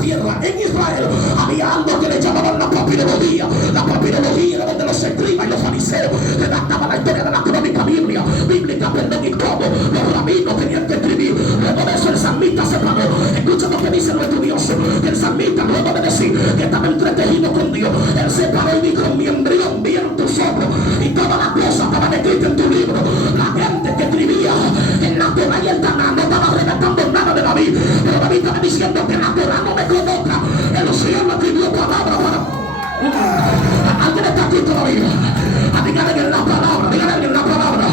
tierra, en Israel, había algo que le llamaban la papirología. La papirología era donde los escribas y los fariseos redactaban la historia de la crónica bíblica, perdón, y todo. Los rabinos tenían que escribir. Luego de eso el salmista se paró. Escucha lo que dice nuestro Dios. Que el salmista, luego de decir que estaba entretejido con Dios, él se paró y dijo: mi embrión vieron tus ojos, y todas las cosas estaban escritas en tu libro. La gente que escribía en la Torá y el Taná no estaba redactando nada de David, pero David estaba diciendo que la Torá no me conozca. El cielo escribió palabras para... Alguien está aquí todavía. Dígale en la palabra, dígale en la palabra.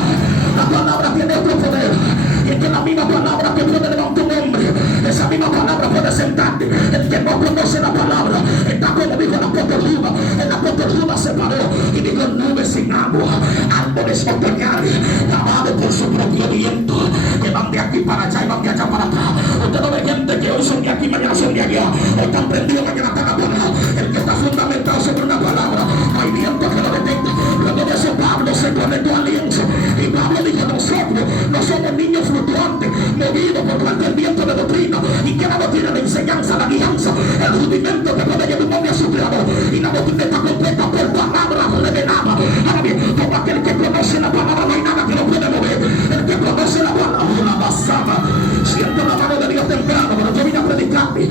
La palabra tiene otro poder, y es que la misma palabra que puede levantar un hombre, esa misma palabra puede sentarte. El que no conoce la palabra está como dijo el apóstol Judas. El apóstol Judas se paró y dijo: nubes sin agua, árboles otoñales lavados por su propio viento, que van de aquí para allá y van de allá para acá. Usted no ve gente que hoy son de aquí, mañana son de allá, hoy están prendidos, mañana están apagados. El que está fundamentado sobre una palabra, no hay viento que lo detenga. Luego de eso Pablo se conectó a alianza, y Pablo dijo: nosotros no somos niños fluctuantes movidos por cualquier viento de doctrina. Y que la doctrina de enseñanza, la guianza, el rudimento que puede llevar un hombre a su creador, y la doctrina está completa por palabra revelada. Ahora bien, todo aquel que conoce la palabra, no hay nada que lo puede mover. El que conoce la palabra, la basada, siento la mano de Dios temprano, pero yo vine a predicarme.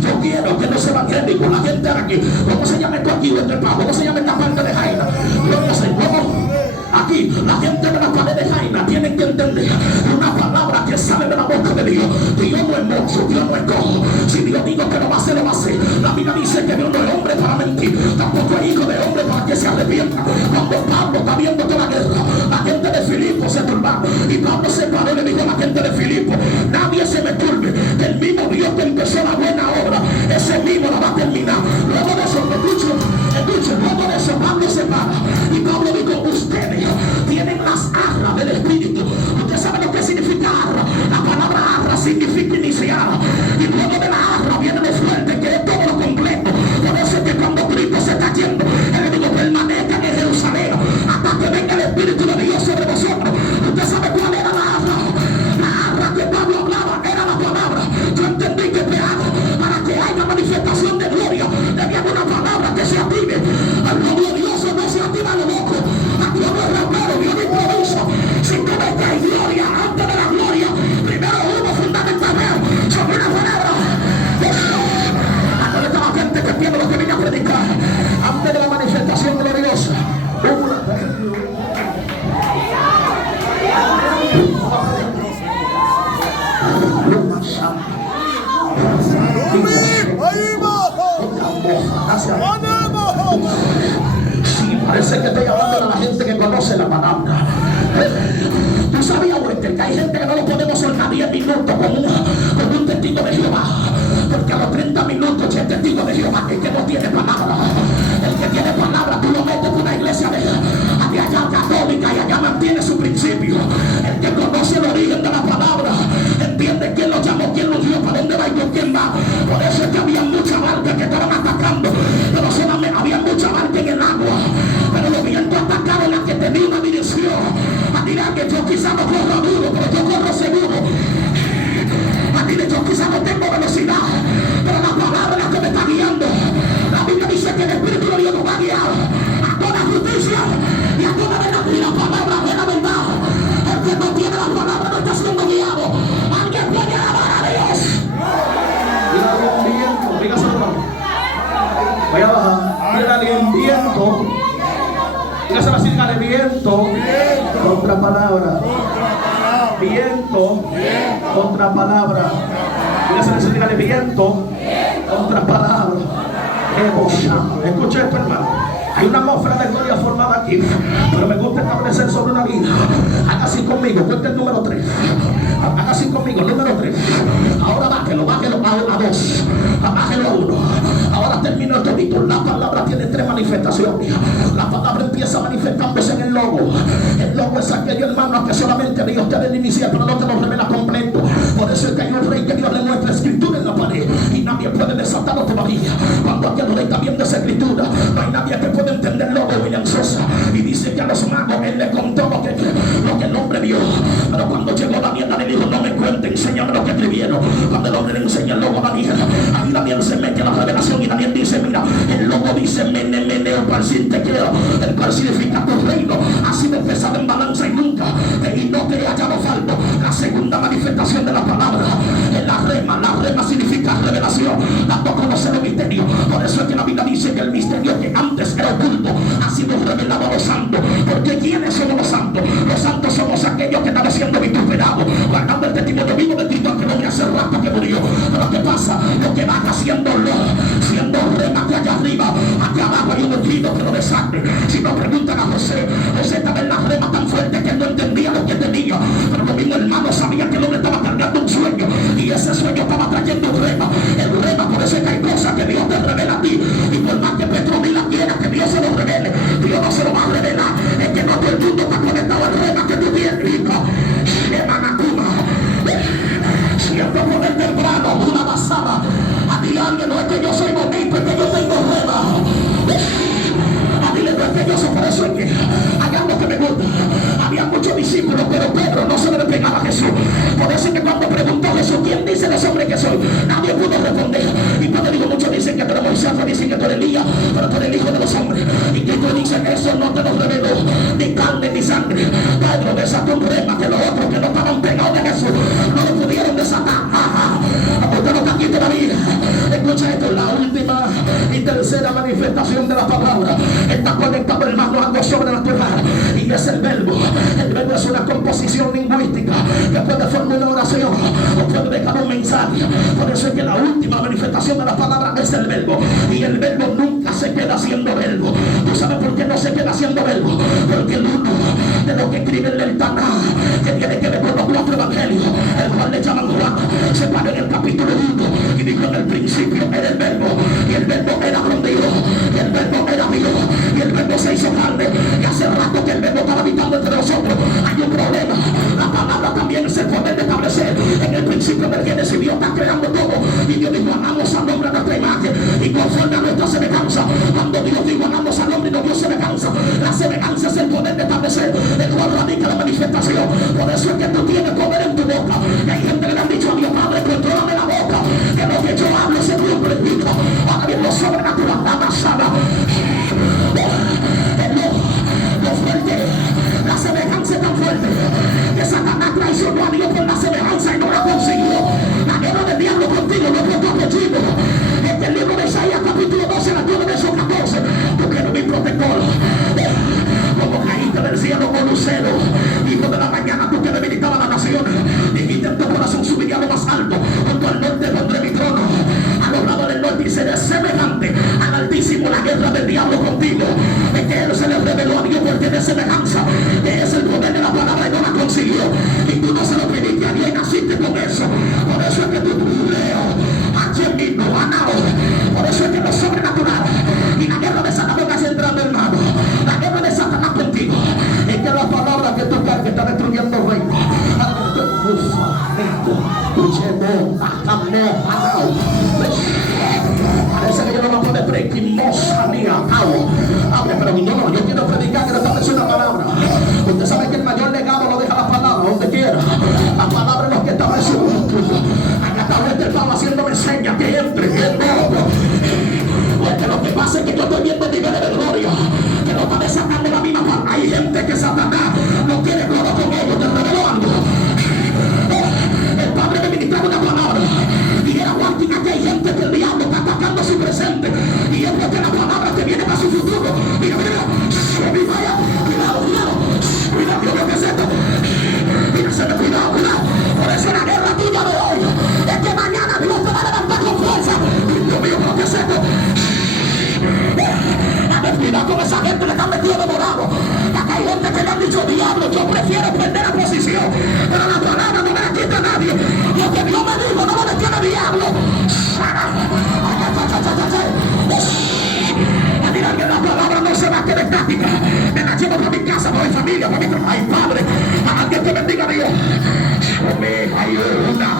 Yo quiero que los evangélicos, la gente de aquí, ¿cómo se llama esto aquí? ¿Cómo se llama esta parte de Jaina? Gloria al Señor. Aquí la gente de la pared de Jaina tienen que entender una palabra que sale de la boca de Dios. Dios no es mozo, Dios no es cojo. Si Dios dijo que lo va a hacer, lo va a hacer. La Biblia dice que Dios no es hombre para mentir, tampoco es hijo de hombre para que se arrepienta. Cuando Pablo está viendo toda la guerra, la gente de Filipo se turbaba, y Pablo se paró y le dijo a la gente de Filipo: nadie se me turbe, que el mismo Dios que empezó la buena obra, ese mismo la va a terminar. Luego de eso, luego de eso Pablo se para, y Pablo dijo: ustedes tienen las arras del Espíritu. Usted sabe lo que significa arra. La palabra arra significa iniciar, y luego de la arra viene lo fuerte, que es todo lo completo. Por eso es que cuando Cristo se está yendo, él le dijo: permanezcan en Jerusalén hasta que venga el Espíritu de Dios sobre vosotros. Usted sabe cuál era la arra. La arra que Pablo hablaba era la palabra. Yo entendí que para que haya manifestación de gloria debía haber una palabra que se active. Al no glorioso no se activa lo loco. Aquí no es rapero, Dios no improvisa. Si tú ves que hay gloria antes de la gloria, primero uno fundamental sobre una palabra. Aquí está la gente que entiende lo que viene a predicar. Antes de la manifestación gloriosa, sí, parece que estoy hablando de la gente que conoce la palabra. Tú sabías, Walter, que hay gente que no lo podemos soltar 10 minutos con un testigo de Jehová, porque a los 30 minutos el testigo de Jehová es que no tiene palabra. El que tiene palabra, tú lo metes en una iglesia de allá católica, y allá mantiene su principio. El que conoce el origen de la palabra entiende quién lo llamó, quién lo dio, para dónde va y con quién va. Por eso es que había muchas barcas que estaban atacando, pero solamente había muchas barcas en el agua, pero los vientos atacaron las que tenían una dirección. A dirán que yo quizás no corro duro, pero yo corro seguro. A ti yo quizás no tengo velocidad, pero la palabra es la que me está guiando. La Biblia dice que el Espíritu de Dios nos va a guiar a toda justicia y a toda verdad. Y la palabra es la verdad. El que no tiene la palabra no está siendo guiado. Alguien puede alabar a Dios. Mira el viento, dígase otro. Voy a bajar. Mira el viento. Dígase así, dígale viento. Contra palabra. Viento contra palabra. Dígase así, dígale viento contra palabra. Escuche esto, hermano. Hay una atmósfera de gloria formada aquí, pero me gusta establecer sobre una vida. Haga así conmigo, cuente el número 3. Haga así conmigo, número 3. Ahora bájelo a 2. Bájelo a 1. Ahora termino el todito. La palabra tiene 3 manifestaciones. La palabra empieza manifestándose en el logo. El logo es aquello, hermano, que solamente Dios te debe iniciar, pero no te lo revela completo. Por eso es que hay un rey que Dios le muestra escritura en la pared, y nadie puede desatarlo todavía. Cuando aquel rey está viendo esa escritura, no hay nadie que pueda entenderlo de William Sosa. Y dice que a los magos él le contó lo que el hombre vio. Pero cuando llegó Daniel le dijo: no me cuente, enséñame lo que escribieron. Cuando el hombre le enseña el logo como Daniel. Ahí Daniel se mete en la revelación y Daniel dice, mira, el logo dice mene, mene, el cual el cual significa tu reino ha sido pesado en balanza y nunca y no te he hallado falto. La segunda manifestación de la palabra es la rema significa revelación, dando a conocer el misterio. Por eso es que la Biblia dice que el misterio que antes era oculto ha sido revelado a los santos. Porque ¿quiénes somos los santos? Los santos somos aquellos que están siendo vituperados, guardando el testimonio vivo de Cristo, que no me hace rato que murió. Pero ¿qué pasa? Lo que van haciendo siendo rema que allá arriba, acá abajo hay un ungido que no desate. Si nos preguntan a José estaba en la rema tan fuerte que él no entendía lo que tenía, pero lo mismo hermano sabía que el hombre estaba cargando un sueño y ese sueño estaba trayendo un rema. El rema, por eso es que hay cosas que Dios te revela a ti, y por más que Petronila quiera que Dios se lo revele, Dios no se lo va a revelar. Es que no todo el mundo está conectado al rema que tú tienes, hijo. Siempre por el temprano, una basada. A ti alguien no es que yo soy bonito, es que yo tengo rema. A ti no es que yo soy, por eso es que hay algo que me gusta. Había muchos discípulos, pero Pedro no se le pegaba a Jesús. Por eso es que cuando preguntó a Jesús, ¿quién dice los hombres que soy? Nadie pudo responder. Y Pedro dijo, muchos dicen que tú eres Moisés, otros dicen que tú eres Elías, pero tú eres el hijo de los hombres. Y Cristo dice, eso no te lo reveló ni carne ni sangre. Pedro desató un rema que los otros que no estaban pegados de Jesús no lo pudieron desatar. Usted no está aquí todavía. Escucha esto, la última y tercera manifestación de la palabra está conectado, hermano, a algo sobrenatural, y es el verbo. El verbo es una composición lingüística que puede formar una oración o puede dejar un mensaje. Por eso es que la última manifestación de la palabra es el verbo, y el verbo nunca se queda siendo verbo. ¿Tú sabes por qué no se queda siendo verbo? Porque el uno de los que escriben el Tanaj, que tiene que ver con los 4 evangelios, el cual le llaman Juan, se paró en el capítulo 1 y dijo: en el principio era el verbo, y el verbo era con Dios, y el verbo era Dios, y el verbo se hizo carne. Y hace rato que el verbo estaba habitando entre nosotros. Hay un problema. La palabra también es el poder de establecer. En el principio del Génesis Dios está creando todo, y Dios dijo: hagamos al hombre a nuestra imagen y conforme a nuestra semejanza. Cuando Dios dijo hagamos al hombre y no dio semejanza, la semejanza es el poder de establecer, el cual radica la manifestación. Por eso es que tú tienes poder en tu boca. Y hay gente que le han dicho a Dios: Padre, contrólame la boca, que lo que yo hablo se cumple en mí. Ahora bien, lo sobrenatural, la masada, lo fuerte, la semejanza es tan fuerte que Satanás traicionó a Dios por la semejanza y no la consiguió. La guerra del diablo contigo no es por tu apellido. Este es el libro de Isaías capítulo 12, la de verso 14. Tú que eres mi protector, como caíste del cielo con lucero, hijo de la mañana, tú que debilitabas la nación, dijiste en tu corazón: subiré a lo más alto, junto al norte pondré mi trono, a los lados del norte, y seré semejante al Altísimo. La guerra del diablo contigo es que él se le reveló a Dios porque de semejanza, que es el poder de la palabra, y no la consiguió, y tú no se lo pediste a Dios y naciste con eso. Por eso es que tú Leo, aquí en mi no ganado. Por eso es que lo sobrenatural y la guerra de Satanás está entrando, hermano. La guerra de Satanás contigo es que la palabra que tú cargas está destruyendo el reino. Parece que yo no lo puedo predicar. Pero no, yo quiero predicar que le establece una palabra. Usted sabe que el mayor legado lo deja la palabra donde quiera. La palabra es lo que establece un futuro. Acá está este Pablo haciéndome señas que entre, que no. Porque lo que pasa es que yo estoy viendo niveles de gloria que no está desatando la misma forma. Hay gente que Satanás no quiere gloria con ellos. Te reveló algo. El Padre me ministraba una palabra y era cuántica, que hay gente que el diablo está atacando su presente, y es porque la palabra te viene para su futuro. Mira, vaya, cuidado, Dios mío, ¿qué es esto? Mira, se me cuidado. Por eso la guerra tuya de hoy es que mañana Dios te va a levantar con fuerza. Dios mío, ¿qué es esto? Cuidado con esa gente que está metido de morado. Acá hay gente que le han dicho: diablo, yo prefiero perder la posición, pero la palabra no me la quita nadie. Lo que Dios me dijo no lo detiene diablo. A mirar que la palabra no se va a quedar estática. Me la llevo para mi casa, para mi familia, para mi trabajo. Ay, Padre, a alguien que bendiga a Dios. Hay una.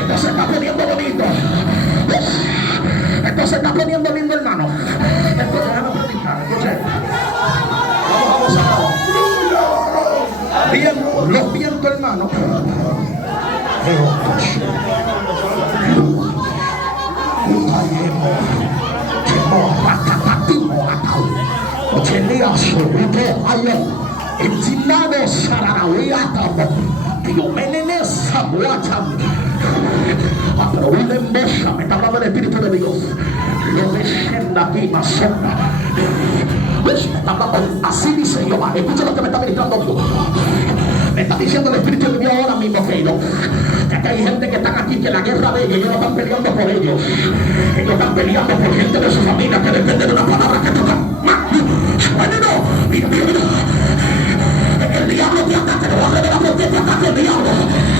Esto se está poniendo bonito. Esto se está poniendo lindo, hermano. Esto déjame predicar. Vamos a bien, los vientos, hermano. Elias, Ayah, Intinado Saranawiatam, Diomenes Samuatam. Pero una hermosa, me está hablando el Espíritu de Dios. Lo descienda aquí, más sombra. Así dice Jehová. Escucha lo que me está ministrando Dios. Me está diciendo el Espíritu de Dios ahora mismo que hay gente que están aquí, que la guerra de ellos no están peleando por ellos. Ellos están peleando por gente de su familia que depende de una palabra que tocan. Mira, mira, mira. El diablo te ataca, te lo va a revelar porque te ataca el diablo.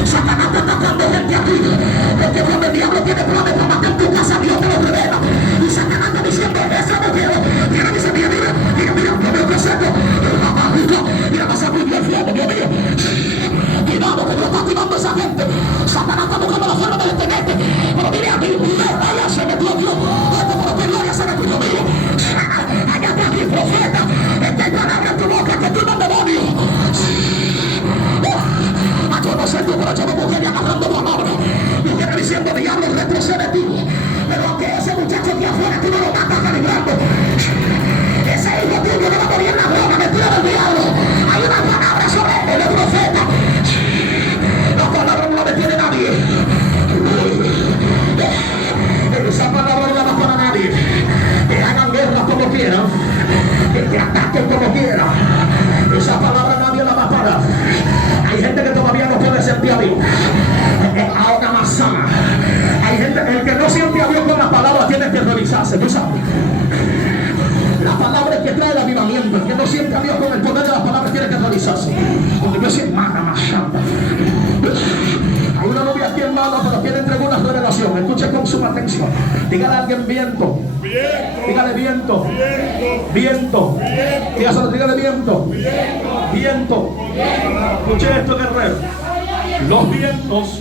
Satanás te está atacando gente aquí. Porque cuando el diablo tiene planes para matar tu casa, Dios te lo revela. Y Satanás está diciendo, esa mujer, mira, dice, mira, mira, mira, mira, no me presento. Mira, vas a vivir el fuego, Dios mío. Cuidado que Dios está activando a esa gente. Satanás está buscando la forma de detenerte. Pero mire a mí, allá se metió Dios. Esto por lo que gloria se metió mío. Allá está mi profeta. Esta es palabra en tu boca que tú no demonio. A conocer tu corazón, mujer, y agarrando palabras. Mujer diciendo, diablo, retrocede tú. Pero aunque ese muchacho aquí afuera tú no lo matas calibrando. Ese hijo tuyo no va a morir en la droga, metido del diablo. Hay una palabra sobre él, el profeta. La palabra no la detiene nadie. Esa palabra no la va para nadie. Que hagan guerra como quieran. Que te ataquen como quieran. Esa palabra nadie la va a parar. Hay gente que todavía no puede sentir a Dios. Ahora más sana. Hay gente, el que no siente a Dios con la palabra tiene que revisarse. ¿Tú sabes? La palabra es que trae el avivamiento. El que no siente a Dios con el poder de la palabra tiene que revisarse. Porque Dios es más santa. Hay una novia aquí en mano, pero quiere entregar una revelación. Escuche con suma atención. Dígale a alguien viento. Dígale viento. Viento. Dígale viento. Viento. Escuche esto, guerrero. Los vientos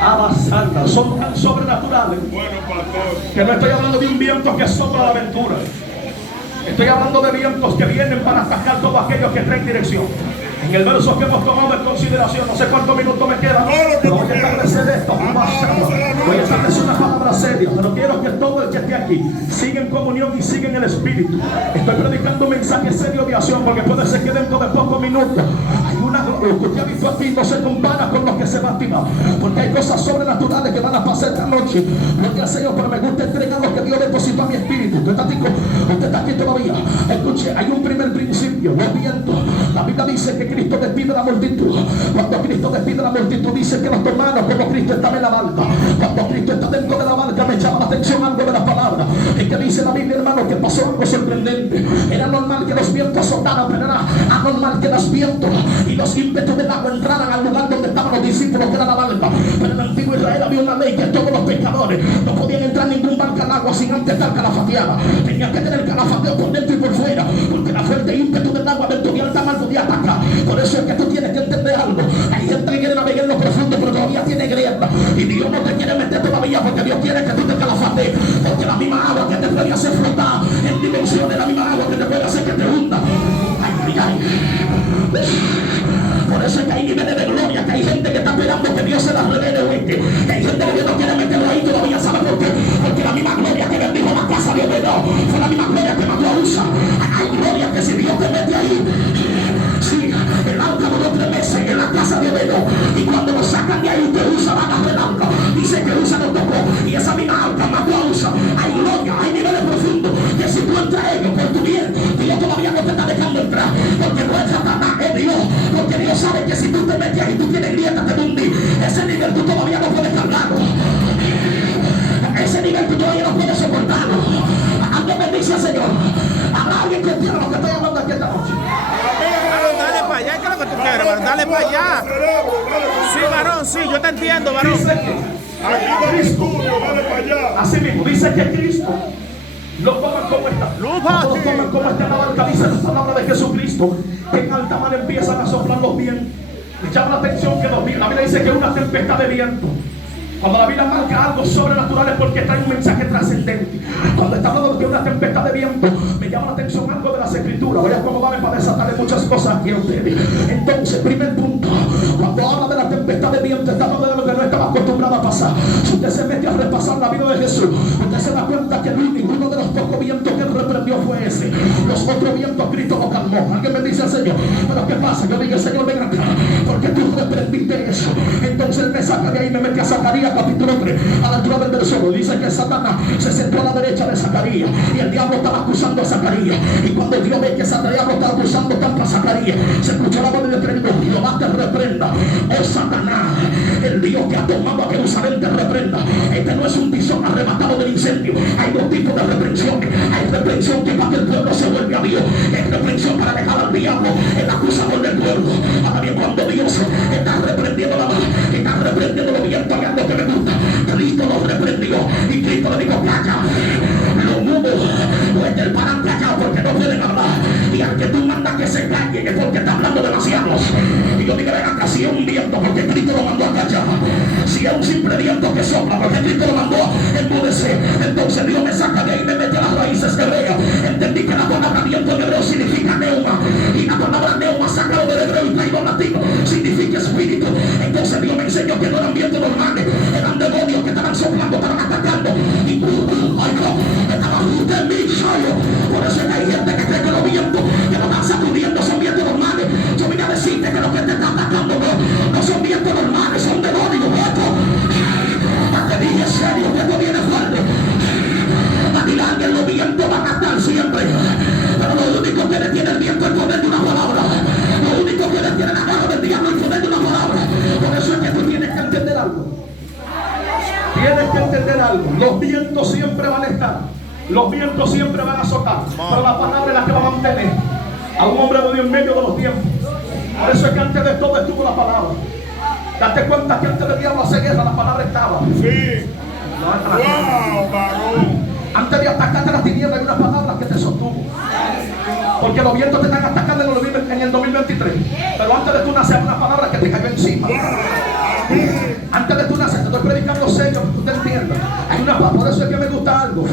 avanzando son tan sobrenaturales que no estoy hablando de un viento que sopla la aventura. Estoy hablando de vientos que vienen para atacar todos aquellos que traen dirección. En el verso que hemos tomado en consideración, no sé cuántos minutos me quedan, pero voy a establecer esto. Voy a establecer una palabra seria, pero quiero que todo el que esté aquí siga en comunión y siga en el Espíritu. Estoy predicando un mensaje serio de acción, porque puede ser que dentro de pocos minutos hay una que usted ha visto aquí, no se compara con lo que se va a activar, porque hay cosas sobrenaturales que van a pasar esta noche. Porque al Señor, pero me gusta entregar lo que Dios depositó a mi espíritu. Usted está aquí todavía. Escuche, hay un primer principio, los vientos. La Biblia dice que Cristo despide a la multitud. Cuando Cristo despide a la multitud, dice que los hermanos, como Cristo estaba en la barca. Cuando Cristo está dentro de la barca, me llama la atención algo de la palabra. Es que dice la Biblia, hermano, que pasó algo sorprendente. Era normal que los vientos soplaran, pero era anormal que los vientos y los ímpetus del agua entraran al lugar donde estaban los discípulos, que era la barca. Pero en el antiguo Israel había una ley que todos los pescadores no podían entrar ningún barco al agua sin antes estar calafateada. Tenían que tener calafateo por dentro y por fuera, porque la fuerte ímpetu del agua dentro de alta mar podía atacar. Por eso es que tú tienes que entender algo. Hay gente que quiere navegar en lo profundo, pero todavía tiene grieta. Y Dios no te quiere meter todavía, porque Dios quiere que tú te calafatees. Porque la misma agua que te puede hacer flotar en dimensiones, la misma agua que te puede hacer que te hunda. Ay, ay, ay. Por eso es que hay niveles de gloria, que hay gente que está esperando que Dios se las revele, ¿oíste? Que hay gente que Dios no quiere meterlo ahí todavía, ¿sabe por qué? Porque la misma gloria que bendijo la casa de Obed fue la misma gloria que mató a Usa. Hay gloria que si Dios te mete ahí, sí, el arca duró 3 meses en la casa de Obed, y cuando lo sacan de ahí, que Usa va a agarrar el arca. Dice que Usa no tocó, y esa misma arca mató a Usa. Hay gloria, hay niveles profundos, que si tú entras a ellos por tu bien, Dios todavía no te está dejando entrar, porque no es Satanás, es Dios. Porque Dios sabe que si tú te metes ahí, tú tienes grieta, te hundí. Ese nivel tú todavía no puedes cargarlo. Ese nivel tú todavía no puedes soportarlo. Alguien me dice, Señor, habrá alguien que entienda lo que estoy hablando aquí esta noche. Varón, dale para allá, ¿qué es lo que tú quieres, varón? Dale para allá. Sí, varón, sí, yo te entiendo, varón. Dice que Cristo, así mismo, dice que Cristo lo toman como está. Lo toman como está en la barca. Dice la palabra de Jesucristo que en alta mar empiezan a soplar los vientos. Me llama la atención que la Biblia dice que es una tempestad de viento. Cuando la Biblia marca algo sobrenatural es porque trae un mensaje trascendente. Cuando está hablando de una tempestad de viento, me llama la atención algo de las escrituras. Voy a acomodarme para desatarle muchas cosas aquí a ustedes. Entonces, primer punto, cuando habla de la tempestad de viento, está hablando de lo que no estaba acostumbrado a pasar. Si usted se mete a repasar la vida de Jesús, usted se da cuenta que ninguno de los pocos único viento que él reprendió fue ese. Los otros vientos Cristo lo calmó. Alguien me dice al Señor, pero ¿qué pasa? Yo digo, Señor, ven acá, porque tú reprendiste eso. Entonces él me saca de ahí y me mete a Zacarías capítulo 3, a la altura del verso 2. Dice que Satanás se sentó a la derecha de Zacarías y el diablo estaba acusando a Zacarías. Y cuando Dios ve que Satanás no estaba acusando tanto a Zacarías, se escuchó la voz de reprendo. Jehová te reprenda, oh Satanás, el Dios que ha tomado a Jerusalén te reprenda. Este no es un tizón arrebatado del incendio. Hay dos tipos de reprensión. Hay reprensión que para que el pueblo se vuelve a Dios. Es reprensión para dejar al diablo el acusador del pueblo. Ahora bien, cuando Dios está reprendiendo la mano, está reprendiendo los vientos, algo que me gusta, Cristo los reprendió y Cristo le dijo, calla, los mudos pues del paran callado porque no pueden hablar, y al que tú mandas que se calle es porque está hablando demasiados. Y yo digo, ven acá, si es un viento porque Cristo lo mandó a callar, si es un simple viento que sopla porque Cristo lo mandó a enmudecer, entonces Dios me saca de ahí y me mete a las raíces hebreas. Entendí que la palabra viento en hebreo significa neuma, y la palabra neuma sacado del hebreo y traído al latino significa espíritu. Entonces Dios me enseñó que no eran vientos normales, eran demonios que estaban soplando, estaban atacando, y estaban en mi solo. Por eso es que hay gente que cree que los vientos que nos están sacudiendo son vientos normales. Yo vine a decirte que los que te están atacando no son vientos normales, son demonios. Te dije serio que esto viene fuerte. A ti alguien los vientos van a estar siempre, pero lo único que detiene el viento es el poder de una palabra. Lo único que detiene la mano del diablo es el poder de una palabra. Por eso es que tú tienes que entender algo. Tienes que entender algo. Los vientos siempre van a estar. Los vientos siempre van a soplar. Pero la palabra es la que va a mantener a un hombre de Dios en medio de los tiempos. Por eso es que antes de todo estuvo la palabra. Date cuenta que antes del diablo hacer guerra la palabra estaba. Sí. Wow, varón. Antes de atacarte las tinieblas hay una palabra que te sostuvo. Porque los vientos te están atacando en el 2023. Pero antes de tú nacer hay una palabra que te cayó encima. Antes de tú nacer, te estoy predicando serio para que usted entienda. Hay una palabra, por eso es que me gusta algo.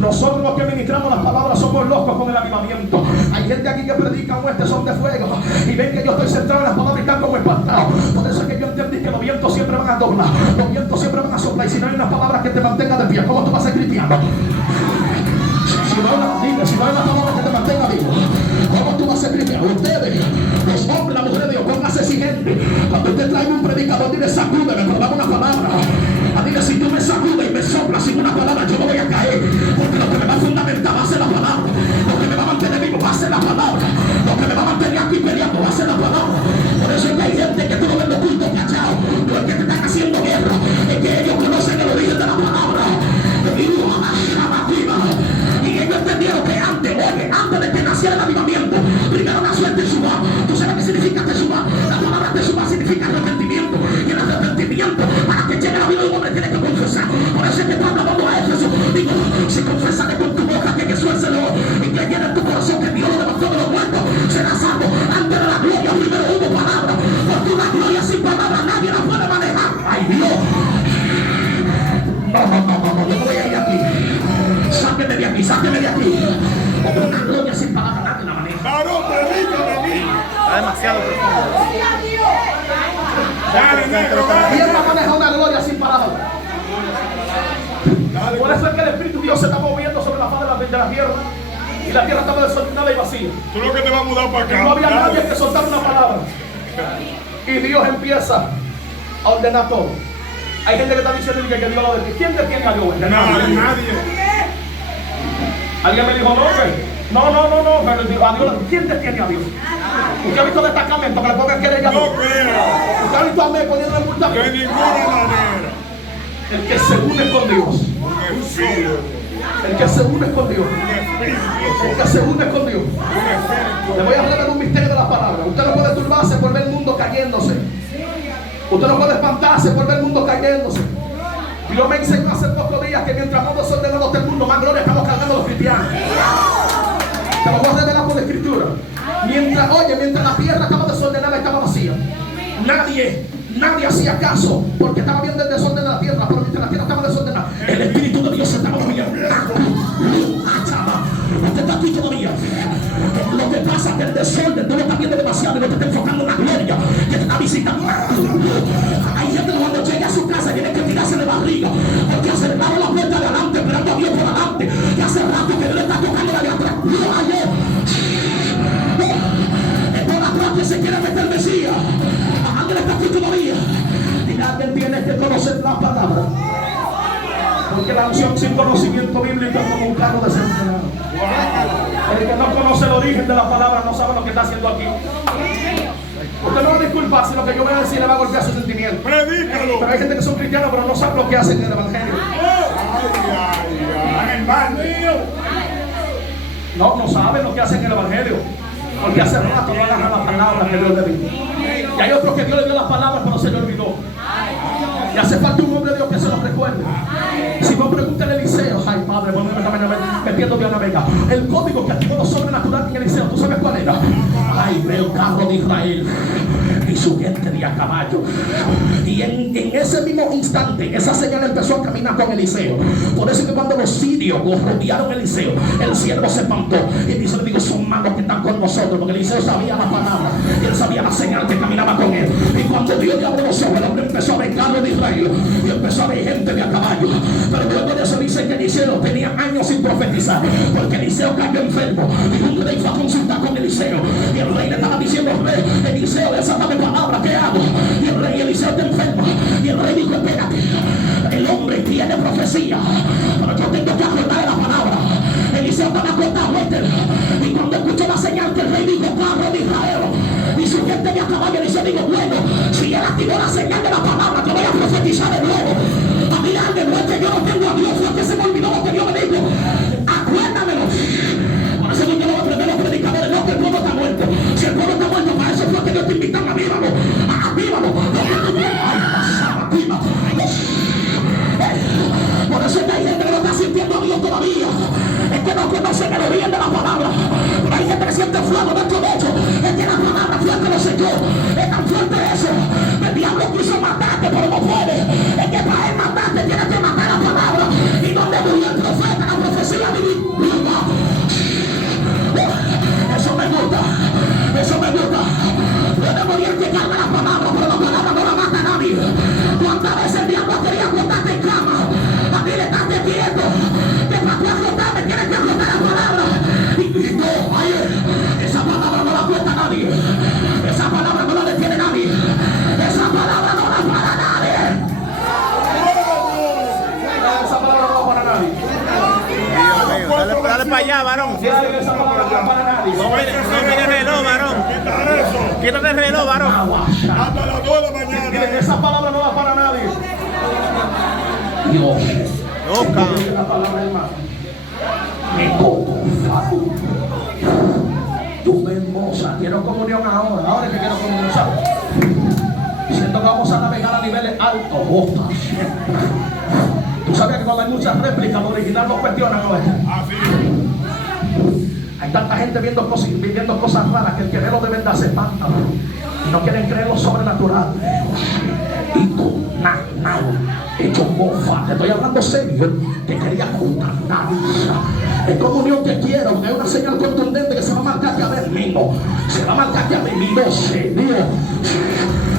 Nosotros los que ministramos las palabras somos locos con el avivamiento. Hay gente aquí que predica muertes son de fuego y ven que yo estoy centrado en las palabras y están como espantados. Por eso es que yo entendí que los vientos siempre van a doblar, los vientos siempre van a soplar, y si no hay una palabra que te mantenga de pie, ¿cómo tú vas a ser cristiano? Si no hay una palabra que te mantenga vivo, ¿cómo tú vas a ser cristiano? Ustedes, los hombres, la mujer de Dios, póngase exigente. Cuando usted trae un predicador, dile sacúdeme, pero dame una palabra. Dile, si tú me sacudes y me soplas sin una palabra, yo no voy a caer, porque lo que me va a fundamentar va a ser la palabra. Lo que me va a mantener vivo va a ser la palabra. Lo que me va a mantener aquí peleando va a ser la palabra. Por eso es que hay gente que tú no ves los cultos cachados, no es que te están haciendo guerra, es que ellos conocen el origen de la palabra. Y ellos entendieron que antes de que naciera el avivamiento, primero nació el Teshuvá. ¿Tú sabes qué significa Teshuvá? La palabra Teshuvá significa arrepentimiento, y el arrepentimiento, para que llegue la vida de un hombre, tiene que confesar. Por eso es que Pablo hablando a Éfeso digo, si confesaré con tu boca que Jesús es el Señor y creyera en tu corazón que Dios lo levantó de los muertos, serás salvo. Antes de la gloria primero hubo palabra, porque una gloria sin palabra nadie la puede manejar. ¡Ay, Dios! No, yo no voy a ir aquí. Sáqueme de aquí, sáqueme de aquí. Porque una gloria sin palabra nadie la maneja. Varón, predícame a mí. Está demasiado profundo. Dale, negro, dale. ¿Quién va a manejar una gloria sin palabra? Por eso es que el Espíritu de Dios se está moviendo sobre la faz de la tierra, y la tierra estaba desordenada y vacía. Tú lo que te vas a mudar para acá. No había Dale. nadie que soltara una palabra. Y Dios empieza a ordenar todo. Hay gente que está diciendo que Dios lo detiene. ¿Quién detiene a Dios? Nadie. Alguien me dijo, no, pero digo, a Dios, ¿quién detiene a Dios? ¿Usted ha visto destacamento que le pongan querella? No creo. ¿Usted ha visto a mí poniendo el multa? De ninguna manera. El que se une con Dios. Un espíritu. El que se une con Dios. Un espíritu. El que se une con Dios. Un espíritu. Le voy a revelar un misterio de la palabra. Usted no puede turbarse por ver el mundo cayéndose. Usted no puede espantarse por ver el mundo cayéndose. Dios me enseñó hace pocos días que mientras más desordenados del mundo, más gloria estamos cargando los cristianos. Te lo voy a revelar por la escritura. Mientras la tierra estaba desordenada y estaba vacía, nadie hacía caso porque estaba bien del desorden de la tierra. Pero mientras la tierra estaba desordenada, el Espíritu de Dios se estaba moviendo. Usted está aquí todavía. Lo que pasa es que el desorden tú lo estás viendo demasiado y no te está enfocando en la gloria que te está visitando. Hay gente que cuando llega a su casa tiene que tirarse de barriga porque acercaron la puerta de adelante esperando a Dios por adelante. Y hace rato que Dios le está tocando la de atrás. Es por atrás que se quiere meter el Mesías. Ángel está aquí todavía. Y nadie tiene que conocer la palabra. Porque la unción sin conocimiento bíblico es como un carro desenfrenado. El que no conoce el origen de la palabra no sabe lo que está haciendo aquí. Usted no va a disculpar si lo que yo voy a decir le va a golpear su sentimiento. Predícalo. Pero hay gente que son cristianos pero no saben lo que hacen en el evangelio. Ay, hermano. No saben lo que hacen en el evangelio. Porque hace rato no agarran la palabra que Dios le dio. Y hay otros que Dios le dio las palabras pero se le olvidó. Y hace falta un hombre de Dios que se lo recuerde. Si no, pregúntale a Eliseo. Ay, padre, bueno, me pierdo de una vega. El código que activó lo sobrenatural en Eliseo, ¿tú sabes cuál era? Ay, ve el carro de Israel y su gente de a caballo. Y en ese mismo instante, esa señal empezó a caminar con Eliseo. Por eso que cuando los sirios rodearon a Eliseo, el siervo se espantó. Y dice, le digo, son malos que están con nosotros. Porque Eliseo sabía la palabra. Y él sabía la señal que caminaba con él. Y cuando Dios le abrió los ojos, el hombre empezó a ver carro de Israel. Y empezó a ver gente de a caballo. Pero luego de eso dice que Eliseo tenía años sin profetizar. Porque Eliseo cayó enfermo. Y un rey fue a consultar con Eliseo. Y el rey le estaba diciendo, rey, Eliseo, desátame palabra, ¿qué hago? Y el rey Eliseo está enfermo. Y el rey dijo, espérate, el hombre tiene profecía, pero yo tengo que acordar de la palabra. Eliseo estaba acordado, y cuando escuchó la señal que el rey dijo, carro de Israel, y su gente de a caballo, Eliseo dijo, bueno, si él activó la señal de la palabra, yo voy a profetizar de nuevo. A mí alguien no es que yo no tengo a Dios, fue que se me olvidó lo que Dios me dijo. Acuérdamelo. Por eso yo quiero aprender a los predicadores, no, que el pueblo está muerto. Si el pueblo está muerto, para eso fue que Dios te invitan, avívalo. Avívalo. Por eso es que hay gente que no está sintiendo a Dios todavía. Es que no conocen el origen de la palabra. Pero hay gente que siente fuego dentro de ellos. Es que la palabra fuerte lo selló. Es tan fuerte eso. El diablo quiso matarte, pero no puede. Es que para él matarte tiene que matar la palabra. Y donde murió el profeta, la profecía viva. Eso me gusta. Eso me gusta. Puede morir que carga la palabra, pero la palabra no la mata a nadie. ¿Cuántas veces el diablo quería botarte en cama? A ti le estás quieto. Que para tú agotarme tienes que agotar la palabra. Y no, esa palabra no la cuesta nadie. Esa palabra no la detiene nadie. Esa palabra no la para nadie. Esa palabra no la para nadie. Dale para allá, varón. Esa palabra no la para nadie. No mire el reloj, varón. Quítate el reloj, varón. Hasta las 2 de la mañana. Miren, esa palabra no la para nadie. Dios. Loca. La palabra, hermano. Me cojo. Tú me hermosa. Quiero comunión ahora. Ahora es que quiero comunión. ¿Sabes? Siento que vamos a navegar a niveles altos. Tú sabes que cuando hay muchas réplicas, lo original no cuestiona, ¿no es? Así. Hay tanta gente viviendo cosas raras que el que ve lo de verdad se espanta. Y no quieren creer lo sobrenatural. Y tú, hecho mofa. Te estoy hablando serio. Te quería contar. En comunión te quiero. Es una señal contundente que se va a marcar cada vez mismo. Se va a marcar cada vez mismo. Señor.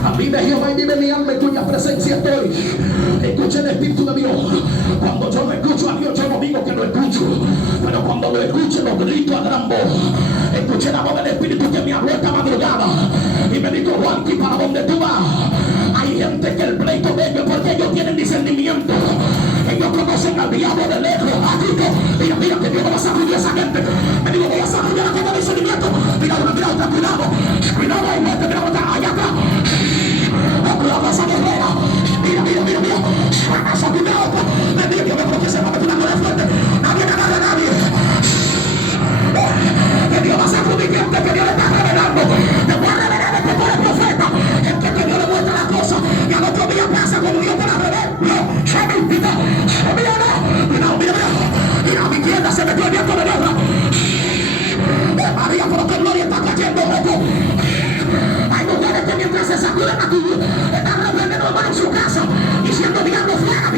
A mí me Jehová y vive mi alma, en cuya presencia estoy. Escuche el Espíritu de Dios. Cuando yo no escucho a Dios, yo no digo que lo escucho. Pero cuando lo escucho, lo grito a gran voz. Escuché la voz del Espíritu que me habló esta madrugada. Y me dijo, Juanqui, ¿para dónde tú vas? Hay gente que el pleito de ellos, porque ellos tienen discernimiento. Ellos conocen al diablo de lejos. Mira, que Dios no va a sacudir a esa gente. Me digo, voy a sacudir a todo discernimiento. Mira, cuidado. Cuidado, ahí, mira, allá atrás. Cuidado, esa guerrera. Mira. Cuidado. Me digo, yo creo que se va a meter una cosa fuerte. Nadie me agarra a nadie. Que Dios va a sacudir gente, que Dios le está revelando. Te voy a revelar que tú eres profeta. Es que Dios le muestra las cosas. Y al otro día pasa como Dios te la revela. Mira, a mi izquierda se metió el viento de guerra. María, pero que gloria está cayendo. Hay mujeres que mientras se sacuden aquí, están reprendiendo hermano en su casa, diciendo diablo fuera,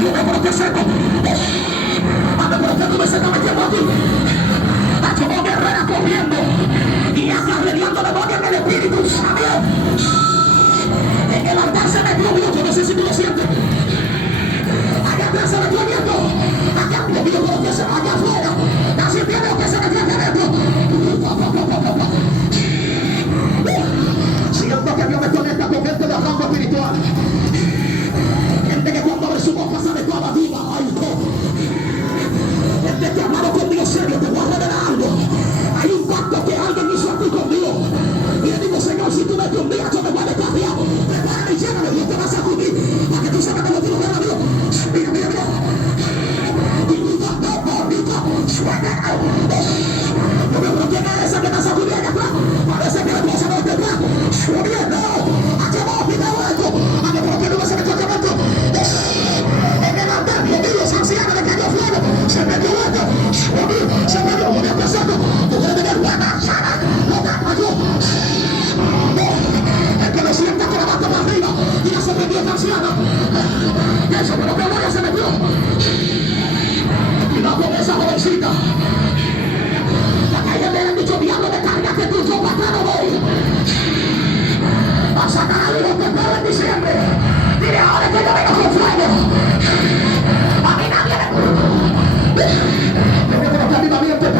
Dios me protege esto. Ande, pero que tú me estás metiendo aquí. Como guerrera corriendo y acarreando demonios en el espíritu. ¿Sabes? En el altar se metió Dios. Yo no sé si tú lo sientes. Allá atrás se metió viento. Allá Dios mío, pero que se vaya afuera. Así tiene que se metió aquí adentro. Siento que Dios me conecta con gente de rango espiritual. Gente que cuando abre su boca sabe toda viva. Ay, gente que amado con Dios serio, te voy a revelar algo. Hay un pacto que alguien hizo aquí con Dios. Y le digo, Señor, si tú me un día, yo me voy a descarriar. Prepárame y llévame, Dios te va a sacudir. Para que tú sepas que lo tiro de la Dios. Mira, mira, mira. No me proteja esa que está sacudiendo atrás. Parece que la cosa no te va. Subiendo. Acabó, mira esto. A ver, ¿por qué no me se metió acá adentro? En el altar, los niños ancianos le cayó fuego. Se metió esto. Se metió, como Dios te saco. Tú debes tener buena sana. No te mayo. El que lo sienta que la bata para arriba. Y ya se metió esta anciana. Eso, pero que ahora se metió. Y no con esa jovencita. La calle le han dicho, diablo, de carga que tú yo para no voy. Va a sacar a Dios que espera en diciembre. Dile ahora que yo vengo con fuego. A mí nadie me... Tengo que los avivamientos.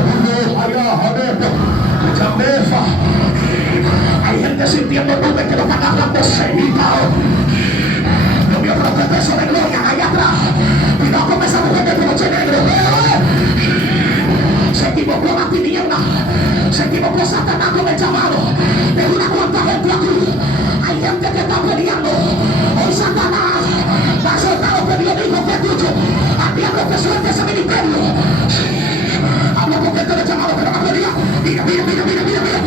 Hay gente sintiendo nubes que lo están agarrando seguida. Lo mío creo que el peso de gloria ahí atrás. Y no con esa mujer de broche negro. Se equivocó la tiniebla. Se equivocó Satanás con el llamado. De una cuanta gente aquí. Hay gente que está peleando. Hoy Satanás va a soltar los periodistas que dicho al diablo que suelte ese ministerio. Hablo con gente de llamado que no va a pelear. Mira, mira, mira, mira, mira, mira.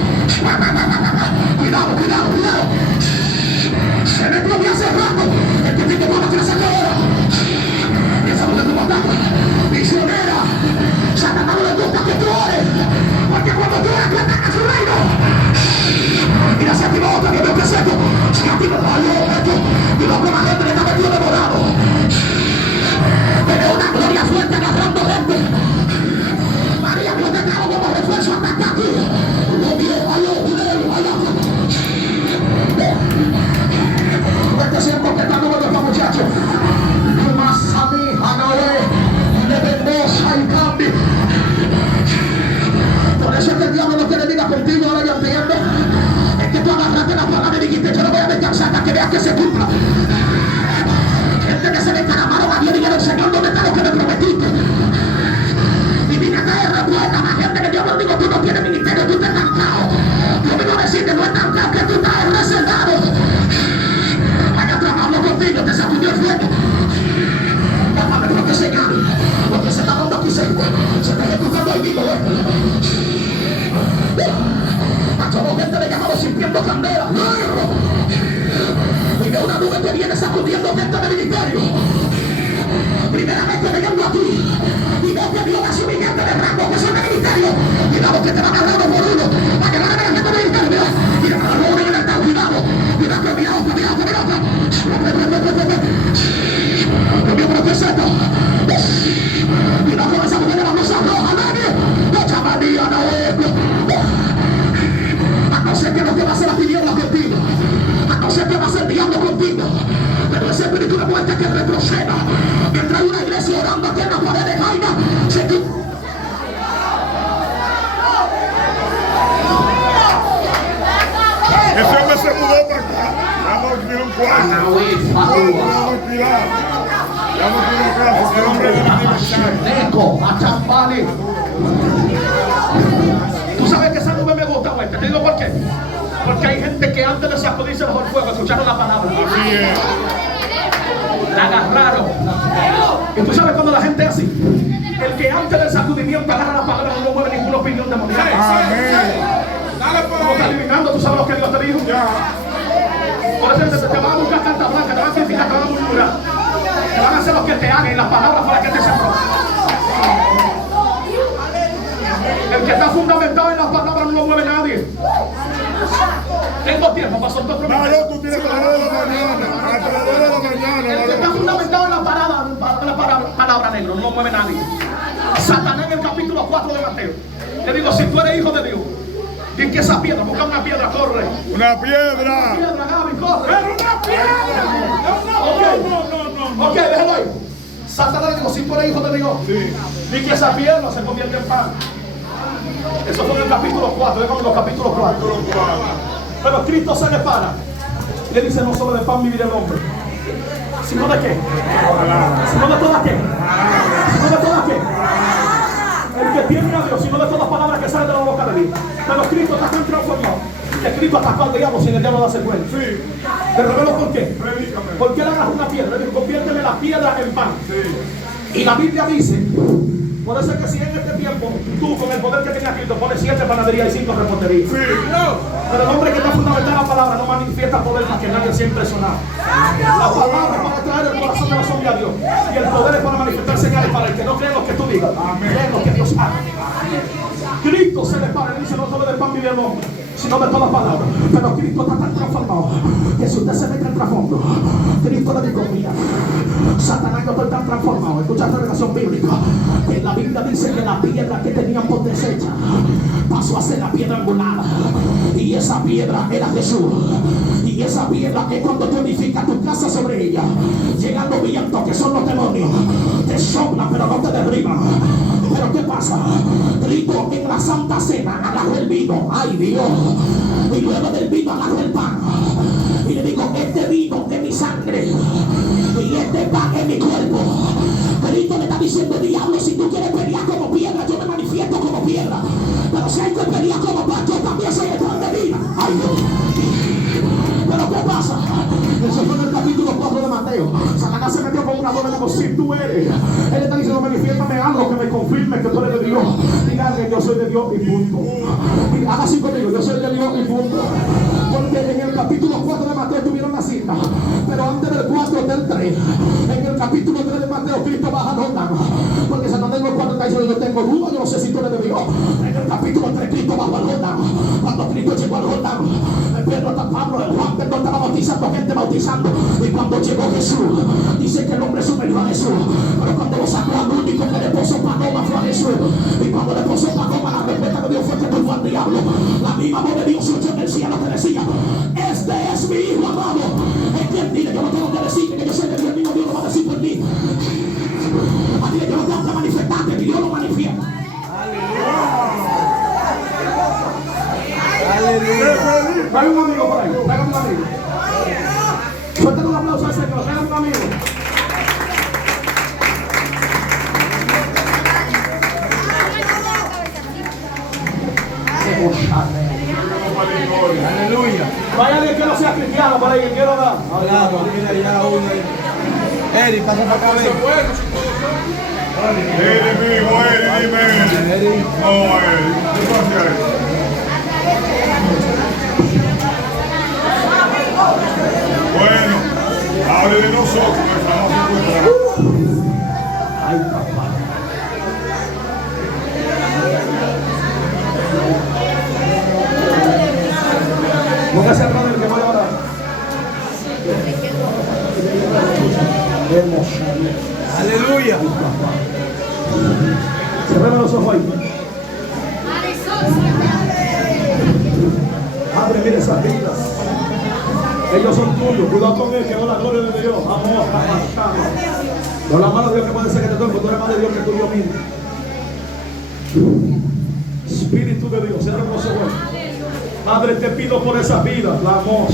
Cuidado, cuidado, cuidado. Se me probó hace rato. El que tiene buena clase ahora. Esa mujer tu batalla. Misionera. Satanás no le gusta que tú ores. Porque cuando tú ores, tú atacas su reino. Mira, se activó otra, que veo que es esto. Se activó, esto. Y luego la gente le está metido demorado. Tiene una gloria fuerte agarrando gente. María, Dios te cago como refuerzo hasta acá aquí. Lo viejo, allá. Este siento que está número de muchachos. Más a mí, a Noé. Le vengosa y cambio. Por eso es que el diablo no quiere venir contigo, ahora yo entiendo. Es que tú agarraste la palabra y dijiste, yo no voy a descansar hasta que veas que se cumpla. Gente que se le encaramaron a Dios y dijeron, Señor, ¿dónde está lo que me prometiste? Y vine a caer respuesta a la gente que Dios me dijo, tú no tienes ministerio, tú estás estancado. Yo vengo a decirte, no estancado, que tú estás reservado. Allá atrás hablo contigo, te sacudió el fuego. Déjame pero que señale, porque se está dando aquí se está ejecutando ahí mismo. Somos gente de llamado sintiendo candela. Y de una nube que viene sacudiendo gente del ministerio. Primeramente llegando aquí. Y veo que Dios va a subir gente de rango que son del ministerio. Cuidado que te van a dar uno por uno. Para que van a ver gente del ministerio. Mira, para no venir al cuidado. Cuidado, cuidado. Dios mío, ¿qué es esto? Cuidado con esa mujer de la blusa roja, nadie. No llamaría, no sé qué es lo que va a hacer la tiniebla contigo. No sé qué va a hacer el diablo contigo. Pero ese espíritu de muerte que retroceda. Mientras hay una iglesia orando aquí en la pared de Jaina. Ese hombre se mudó para acá. Vamos a tirar un cuarto. Vamos a tirar. Vamos a tirar acá. Ese hombre de la aniversario. Tú sabes que esa nube me gusta, güey. Te digo por qué. Porque hay gente que antes de sacudirse bajo el fuego escucharon la palabra. Así es. La agarraron. Y tú sabes cuando la gente es así. El que antes del sacudimiento agarra la palabra no mueve ninguna opinión demoníaca. Amén. Como está adivinando, tú sabes lo que Dios te dijo. Ya. Por eso te van a buscar carta blanca, te van a criticar, te van a murmurar. Te van a hacer lo que te hagan y las palabras para que te sepan. El que está fundamentado en las palabras no lo mueve nadie. Tengo tiempo para soltar otro. No, tú tienes hasta las 2 de la mañana. Hasta las 2 de la mañana. El que está fundamentado en la palabra, negro, no lo mueve nadie. Satanás en el capítulo 4 de Mateo. Le digo, si tú eres hijo de Dios, di que esa piedra, busca una piedra, corre. Una piedra. Una piedra, Gaby, corre. Pero una piedra. No. Ok, déjalo ahí. Satanás le digo, si tú eres hijo de Dios, Sí. di que esa piedra se convierte en pan. Eso fue en el capítulo 4, ve conmigo, capítulo 4. Pero Cristo se le para. Le dice, no solo de pan vivirá el hombre, sino de qué. Sino de todas qué. Sino de todas qué. El que tiene a Dios, sino de todas palabras que salen de la boca de Dios. Pero Cristo está tan transformado que Cristo atacó al diablo sin el diablo darse cuenta. Sí. Te revelo por qué. Predícame. Porque él agarra una piedra, le dijo, conviérteme la piedra en pan. Sí. Y la Biblia dice, puede ser que si en este tiempo tú con el poder que tengas Cristo pones 7 panaderías y 5 reposterías. Sí. Pero el hombre que está fundamental en la palabra no manifiesta poder para que nadie sea impresionado. La palabra es para traer el corazón de los hombres a Dios. Y el poder es para manifestar señales para el que no cree lo que tú digas. Cree lo que Dios haga. Cristo se le para y dice, no solo de pan vive el hombre, sino de todas palabras. Pero Cristo está tan transformado que si usted se mete en trasfondo, Cristo le dijo, mira, Satanás, yo estoy tan transformado. Escucha esta revelación bíblica. Que la Biblia dice que la piedra que tenían por desecha pasó a ser la piedra angular. Y esa piedra era Jesús. Y esa piedra es cuando tú edificas tu casa sobre ella. Llegan los vientos que son los demonios. Te soplan pero no te derriban. Pero ¿qué pasa? Cristo en la Santa Cena agarró el vino. ¡Ay Dios! Y luego del vino agarró el pan. Y le dijo, este vino es mi sangre. Y este pan es mi cuerpo. Cristo le está diciendo, diablo, si tú quieres pelear como piedra, yo me manifiesto como piedra. Pero si hay que pelear como pan, yo también soy el pan de vida. ¡Ay Dios! Pero ¿qué pasa? Eso fue en el capítulo 4 de Mateo. Satanás se metió con una voz y le dijo, si tú eres. Él está diciendo, manifiéstame algo que me confirme que tú eres de Dios. Diga que yo soy de Dios y punto. Y haga así conmigo, yo soy de Dios y punto. Porque en el capítulo 4 de Mateo tuvieron la cita. Pero antes del 4 del 3. En el capítulo 3 de Mateo, Cristo baja a Jordán. Porque Satanás en el 4 está diciendo, yo tengo duda, yo no sé si tú eres de Dios. En el capítulo 3 Cristo bajó al Jordán. Cuando Cristo llegó al Jordán, Pedro está Pablo, el Juan Pedro estaba bautizando, gente bautizando. Y cuando llegó Jesús, dice que el hombre superior a Jesús. Pero cuando lo sacó al único que le puso paloma fue a Jesús. Y cuando le puso paloma, la respuesta que Dios fue que tuvo al diablo. La misma voz de Dios oyó en el cielo que decía, este es mi hijo amado. Es quien dile, yo no tengo que decir que yo soy de Dios, el mismo Dios lo va a decir por mí. A ti yo no tengo que manifestarte, que Dios lo manifiesta. Trae un amigo por ahí, traigan un amigo. Suéltale un aplauso al Señor, traigan un amigo. Aleluya. Vaya alguien que no sea cristiano por ahí, que quiero dar. Mira, ya uno. Eri, pasa para acá, ven. Eri, mi hijo, Eri, dime. No, Eri. ¿Qué pasa ahí? Bueno, hable de nosotros, que estamos encontrando. Ay, papá. Póngase al brother que voy a orar. Aleluya. Cerremos los ojos ahí. Abre, mire esas vidas. Ellos son tuyos. Cuidado con él, que no la gloria de Dios. Amor, no la mano de Dios que puede ser que te toque, tú eres más de Dios que tú Dios mismo. Espíritu de Dios, cerremos los ojos. Padre, te pido por esas vidas, la amor.